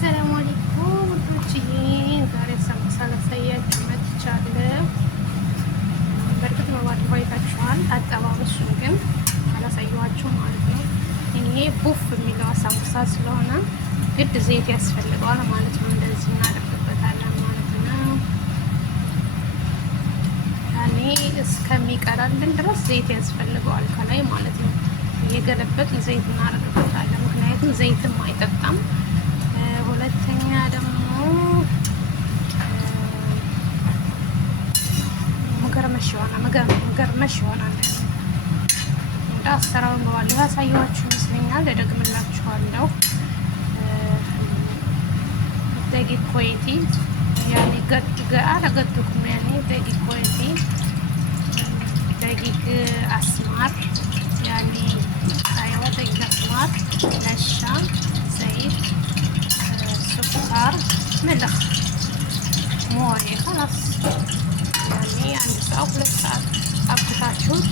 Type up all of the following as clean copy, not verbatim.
አሰላሙ አለይኩም ውዶችዬ፣ ዛሬ ሰምሳ ላሳያችሁ መጥቻለሁ። በእርግጥ በባለፈው አይታችኋል፣ አጠባበሱን ግን አላሳየኋችሁም ማለት ነው። ይሄ ቡፍ የሚለው ሳምቡሳ ስለሆነ ግድ ዘይት ያስፈልገዋል ማለት ነው። እንደዚህ እናደርግበታለን ማለት ነው። ያኔ እስከሚቀራልን ድረስ ዘይት ያስፈልገዋል ከላይ ማለት ነው። እየገለበጥ ዘይት እናደርግበታለን፣ ምክንያቱም ዘይትም አይጠጣም። ሁለተኛ ደግሞ መገርመሽ ይሆናል። እንደ አሰራሩን በባለፈው ያሳየኋችሁ ይመስለኛል። እደግምላችኋለሁ። ደቂቅ ኮይቲ ያኔ አለገድኩም ያኔ ደቂቅ ኮይቲ ደቂቅ አስማር ያኔ አይዋ ደቂቅ አስማር ነሻ ዘይት سكر ملح مويه خلاص يعني عند ساعة وثلاث ساعات أبكتاشوت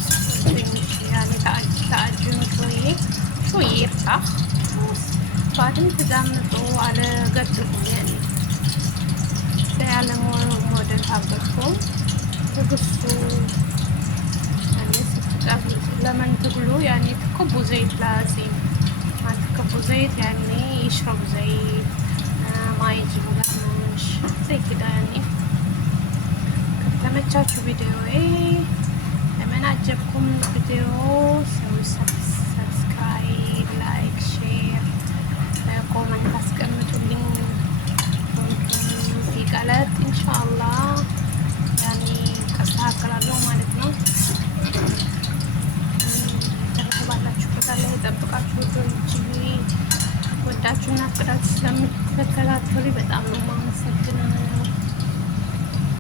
يعني تعجنوا شوية يرتاح بعدين تدمطوا على قدكم يعني على موديل حقكم تقصوا يعني لما تقلوا يعني تكبوا زيت لازم ما تكبوا زيت يعني يشرب زيت ما يجي مقرمش زي كده يعني. ከተመቻችሁ ቪዲዮዬ ለምን አጀብኩም ቪዲዮ ሰብስክራይብ፣ ላይክ፣ ሼር፣ ኮመንት አስቀምጡልኝ። ይቀለጥ ኢንሻአላህ ያኔ አስተካክላለሁ ማለት ነው። ተረባላችሁበት አለ ይጠብቃችሁ ወዶች ወዳችሁና ፍቅራችሁ ስለምትከታተሉ በጣም ነው የማመሰግነው።